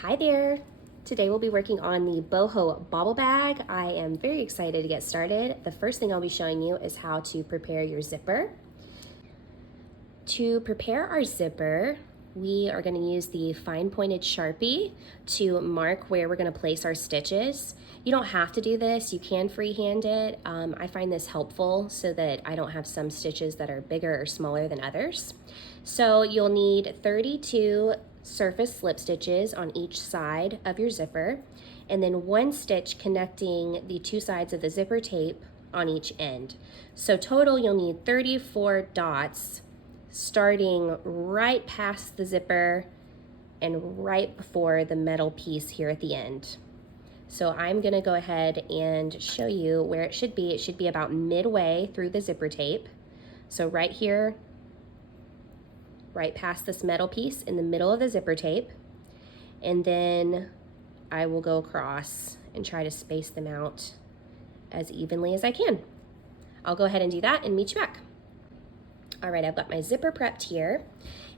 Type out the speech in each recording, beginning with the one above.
Hi there! Today we'll be working on the Boho Bobble bag. I am very excited to get started. The first thing I'll be showing you is how to prepare your zipper. To prepare our zipper, we are going to use the fine pointed Sharpie to mark where we're going to place our stitches. You don't have to do this, you can freehand it. I find this helpful so that I don't have some stitches that are bigger or smaller than others. So you'll need 32 surface slip stitches on each side of your zipper, and then one stitch connecting the two sides of the zipper tape on each end. So total you'll need 34 dots starting right past the zipper and right before the metal piece here at the end. So I'm going to go ahead and show you where it should be. It should be about midway through the zipper tape. So right here, right past this metal piece in the middle of the zipper tape, and then I will go across and try to space them out as evenly as I can. I'll go ahead and do that and meet you back. All right, I've got my zipper prepped here,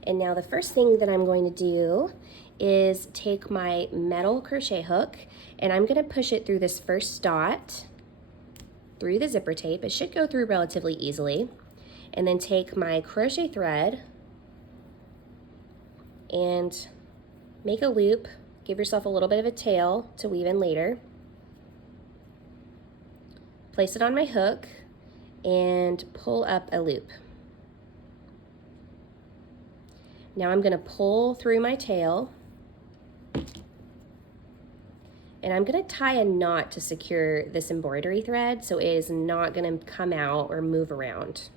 and now the first thing that I'm going to do is take my metal crochet hook and I'm going to push it through this first dot through the zipper tape. It should go through relatively easily, and then take my crochet thread and make a loop. Give yourself a little bit of a tail to weave in later. Place it on my hook and pull up a loop. Now I'm going to pull through my tail, and I'm going to tie a knot to secure this embroidery thread so it is not going to come out or move around.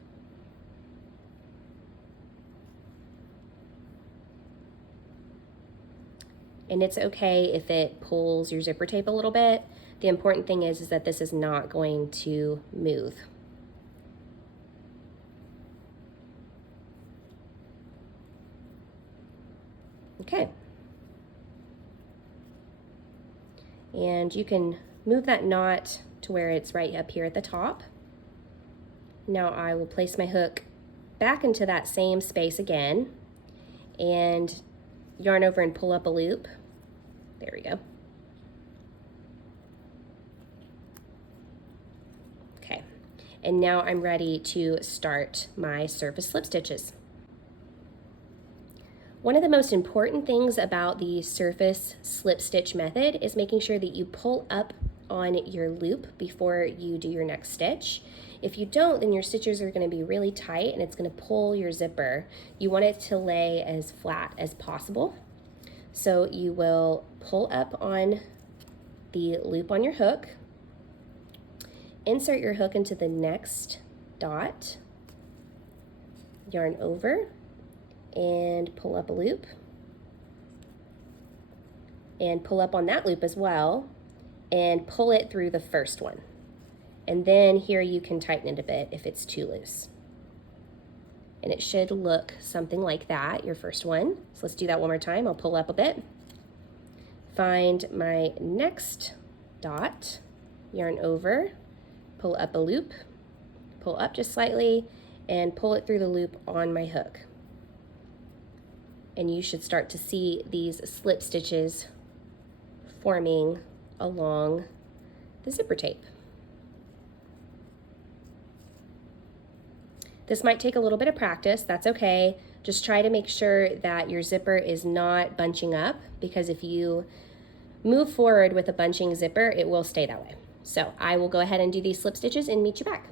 And it's okay if it pulls your zipper tape a little bit. The important thing is that this is not going to move. Okay. And you can move that knot to where it's right up here at the top. Now I will place my hook back into that same space again and yarn over and pull up a loop. There we go. Okay, and now I'm ready to start my surface slip stitches. One of the most important things about the surface slip stitch method is making sure that you pull up on your loop before you do your next stitch. If you don't, then your stitches are going to be really tight and it's going to pull your zipper. You want it to lay as flat as possible. So you will pull up on the loop on your hook, insert your hook into the next dot, yarn over, and pull up a loop, and pull up on that loop as well, and pull it through the first one. And then here you can tighten it a bit if it's too loose. And it should look something like that, your first one. So let's do that one more time. I'll pull up a bit, find my next dot, yarn over, pull up a loop, pull up just slightly, and pull it through the loop on my hook. And you should start to see these slip stitches forming along the zipper tape. This might take a little bit of practice, that's okay. Just try to make sure that your zipper is not bunching up, because if you move forward with a bunching zipper, it will stay that way. So I will go ahead and do these slip stitches and meet you back.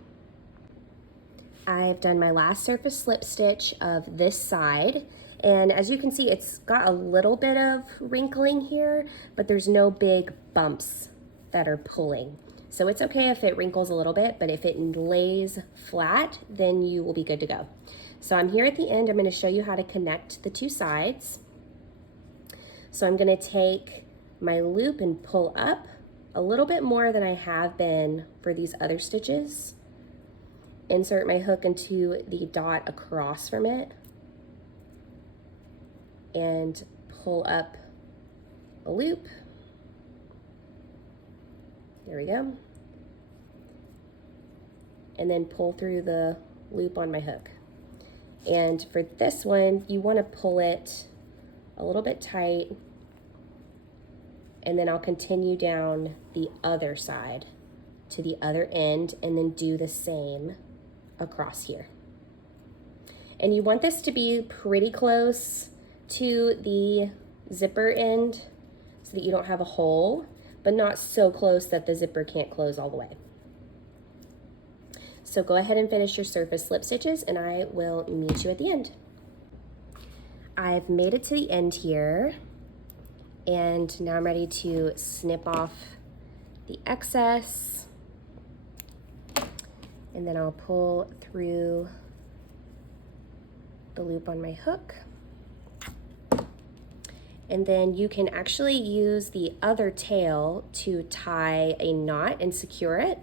I've done my last surface slip stitch of this side, and as you can see, it's got a little bit of wrinkling here, but there's no big bumps that are pulling. So it's okay if it wrinkles a little bit, but if it lays flat, then you will be good to go. So I'm here at the end. I'm going to show you how to connect the two sides. So I'm going to take my loop and pull up a little bit more than I have been for these other stitches. Insert my hook into the dot across from it and pull up a loop. There we go. And then pull through the loop on my hook. And for this one, you want to pull it a little bit tight and then I'll continue down the other side to the other end and then do the same across here. And you want this to be pretty close to the zipper end so that you don't have a hole, but not so close that the zipper can't close all the way. So go ahead and finish your surface slip stitches and I will meet you at the end. I've made it to the end here, and now I'm ready to snip off the excess, and then I'll pull through the loop on my hook. And then you can actually use the other tail to tie a knot and secure it.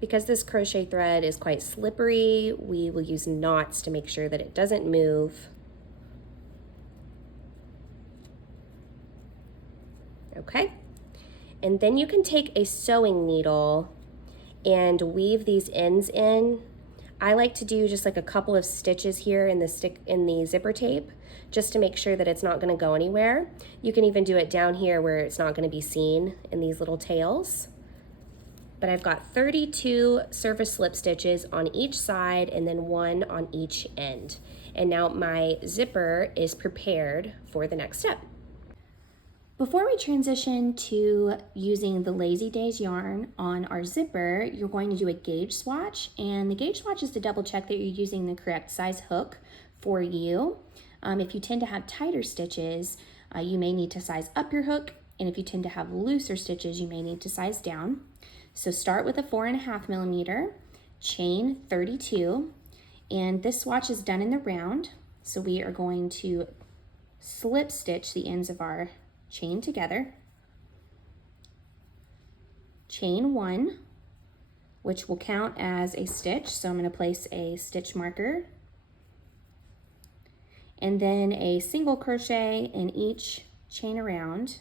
Because this crochet thread is quite slippery, we will use knots to make sure that it doesn't move. Okay, and then you can take a sewing needle and weave these ends in. I like to do just like a couple of stitches here in the zipper tape, just to make sure that it's not going to go anywhere. You can even do it down here where it's not going to be seen in these little tails. But I've got 32 surface slip stitches on each side and then 1 on each end. And now my zipper is prepared for the next step. Before we transition to using the Lazy Days yarn on our zipper, you're going to do a gauge swatch, and the gauge swatch is to double check that you're using the correct size hook for you. If you tend to have tighter stitches, you may need to size up your hook, and if you tend to have looser stitches, you may need to size down. So start with a 4.5 millimeter, chain 32, and this swatch is done in the round, so we are going to slip stitch the ends of our chain together, chain 1, which will count as a stitch, so I'm going to place a stitch marker, and then a single crochet in each chain around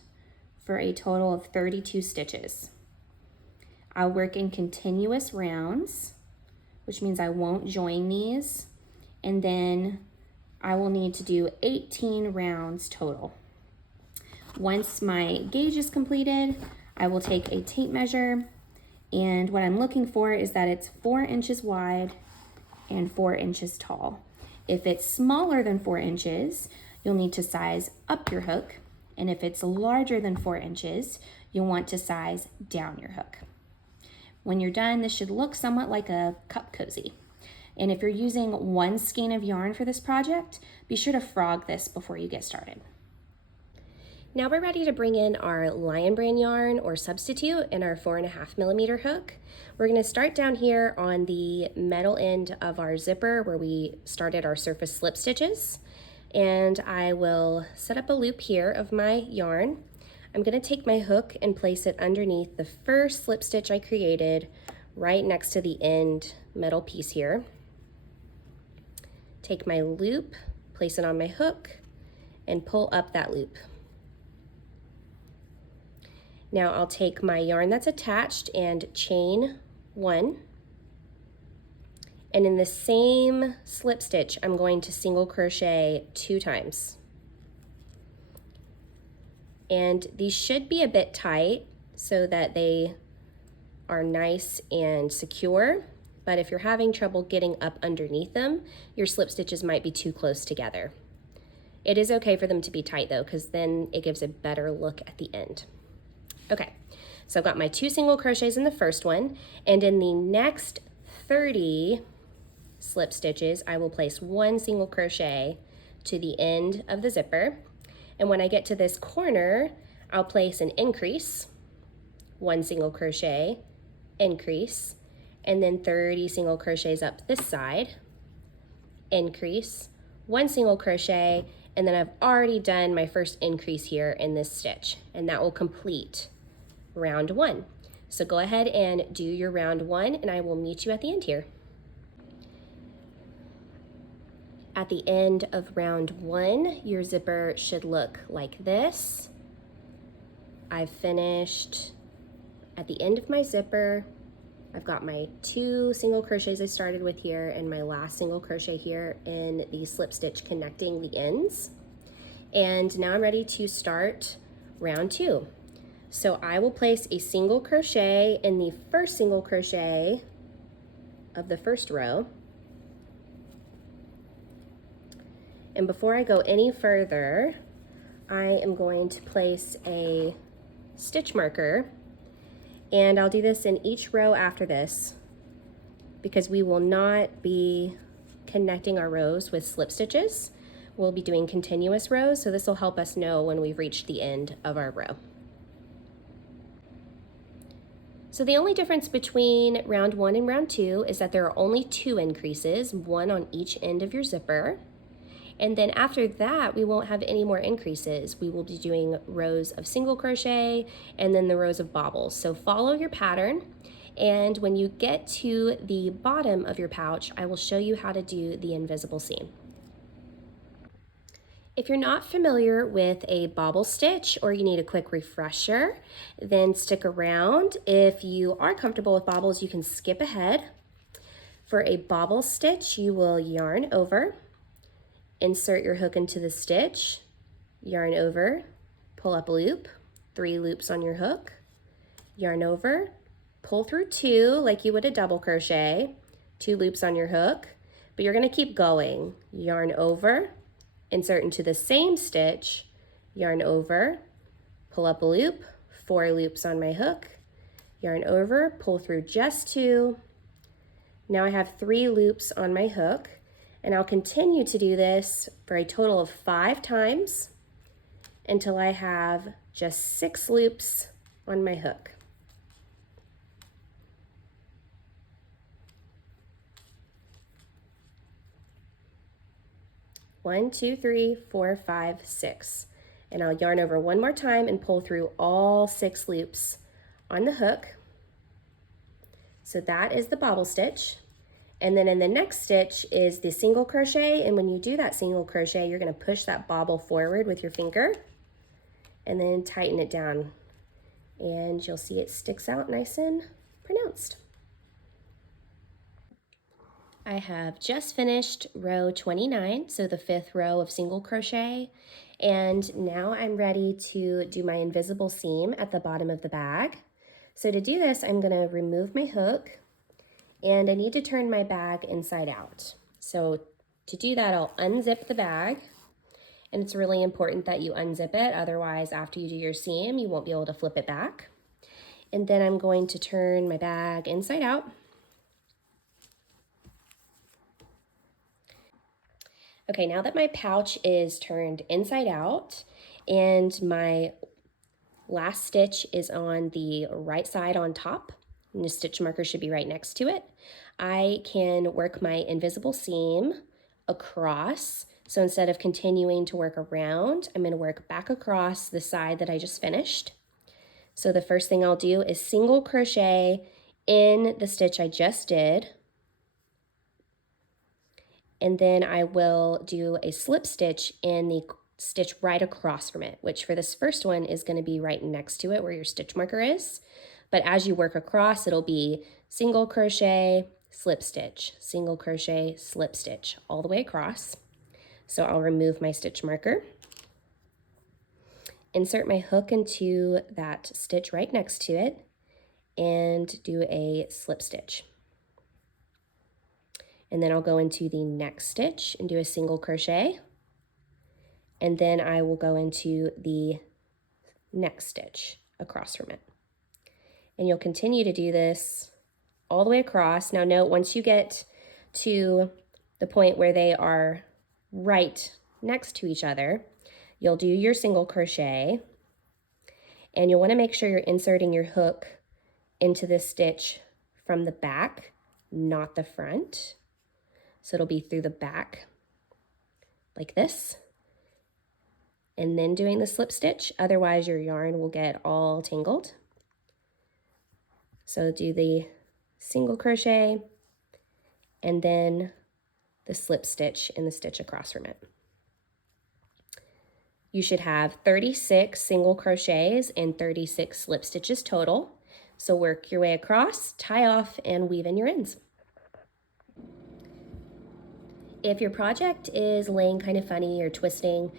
for a total of 32 stitches. I'll work in continuous rounds, which means I won't join these, and then I will need to do 18 rounds total. Once my gauge is completed, I will take a tape measure, and what I'm looking for is that it's 4 inches wide and 4 inches tall. If it's smaller than 4 inches, you'll need to size up your hook, and if it's larger than 4 inches, you'll want to size down your hook. When you're done, this should look somewhat like a cup cozy. And if you're using 1 skein of yarn for this project, be sure to frog this before you get started. Now we're ready to bring in our Lion Brand yarn or substitute and our 4.5 millimeter hook. We're going to start down here on the metal end of our zipper where we started our surface slip stitches. And I will set up a loop here of my yarn. I'm going to take my hook and place it underneath the first slip stitch I created right next to the end metal piece here. Take my loop, place it on my hook, and pull up that loop. Now I'll take my yarn that's attached and chain 1. And in the same slip stitch, I'm going to single crochet 2 times. And these should be a bit tight so that they are nice and secure. But if you're having trouble getting up underneath them, your slip stitches might be too close together. It is okay for them to be tight though, because then it gives a better look at the end. Okay, so I've got my 2 single crochets in the first one, and in the next 30 slip stitches, I will place 1 single crochet to the end of the zipper. And when I get to this corner, I'll place an increase, 1 single crochet, increase, and then 30 single crochets up this side, increase, 1 single crochet, and then I've already done my first increase here in this stitch, and that will complete round 1. So go ahead and do your round 1, and I will meet you at the end here. At the end of round 1, your zipper should look like this. I've finished at the end of my zipper, I've got my 2 single crochets I started with here and my last single crochet here in the slip stitch connecting the ends. And now I'm ready to start round 2. So I will place a single crochet in the first single crochet of the first row. And before I go any further, I am going to place a stitch marker, and I'll do this in each row after this because we will not be connecting our rows with slip stitches. We'll be doing continuous rows, so this will help us know when we've reached the end of our row. So the only difference between round 1 and round 2 is that there are only 2 increases, 1 on each end of your zipper. And then after that, we won't have any more increases. We will be doing rows of single crochet and then the rows of bobbles. So follow your pattern. And when you get to the bottom of your pouch, I will show you how to do the invisible seam. If you're not familiar with a bobble stitch or you need a quick refresher, then stick around. If you are comfortable with bobbles, you can skip ahead. For a bobble stitch, you will yarn over, insert your hook into the stitch, yarn over, pull up a loop, 3 loops on your hook, yarn over, pull through 2 like you would a double crochet, 2 loops on your hook, but you're going to keep going. Yarn over, insert into the same stitch, yarn over, pull up a loop, 4 loops on my hook, yarn over, pull through just 2. Now I have 3 loops on my hook, and I'll continue to do this for a total of 5 times until I have just 6 loops on my hook. One, 2, 3, 4, 5, 6. And I'll yarn over one more time and pull through all 6 loops on the hook. So that is the bobble stitch. And then in the next stitch is the single crochet, and when you do that single crochet, you're going to push that bobble forward with your finger and then tighten it down. And you'll see it sticks out nice and pronounced. I have just finished row 29, so the 5th row of single crochet, and now I'm ready to do my invisible seam at the bottom of the bag. So to do this, I'm going to remove my hook, and I need to turn my bag inside out. So to do that, I'll unzip the bag, and it's really important that you unzip it, otherwise after you do your seam, you won't be able to flip it back. And then I'm going to turn my bag inside out. Okay, now that my pouch is turned inside out and my last stitch is on the right side on top, and the stitch marker should be right next to it, I can work my invisible seam across. So instead of continuing to work around, I'm going to work back across the side that I just finished. So the first thing I'll do is single crochet in the stitch I just did, and then I will do a slip stitch in the stitch right across from it, which for this first one is going to be right next to it where your stitch marker is. But as you work across, it'll be single crochet, slip stitch, single crochet, slip stitch, all the way across. So I'll remove my stitch marker, insert my hook into that stitch right next to it, and do a slip stitch. And then I'll go into the next stitch and do a single crochet. And then I will go into the next stitch across from it. And you'll continue to do this all the way across. Now note, once you get to the point where they are right next to each other, you'll do your single crochet, and you'll want to make sure you're inserting your hook into this stitch from the back, not the front. So it'll be through the back like this, and then doing the slip stitch, otherwise your yarn will get all tangled. So do the single crochet and then the slip stitch in the stitch across from it. You should have 36 single crochets and 36 slip stitches total. So work your way across, tie off, and weave in your ends. If your project is laying kind of funny or twisting,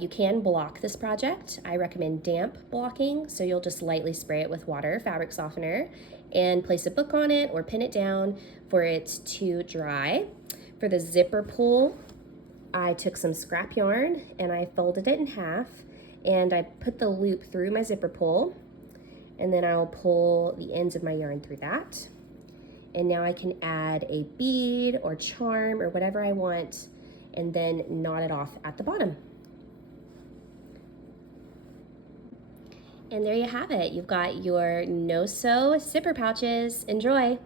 you can block this project. I recommend damp blocking, so you'll just lightly spray it with water, fabric softener, and place a book on it or pin it down for it to dry. For the zipper pull, I took some scrap yarn and I folded it in half, and I put the loop through my zipper pull, and then I'll pull the ends of my yarn through that. And now I can add a bead or charm or whatever I want, and then knot it off at the bottom. And there you have it. You've got your no-sew zipper pouches. Enjoy.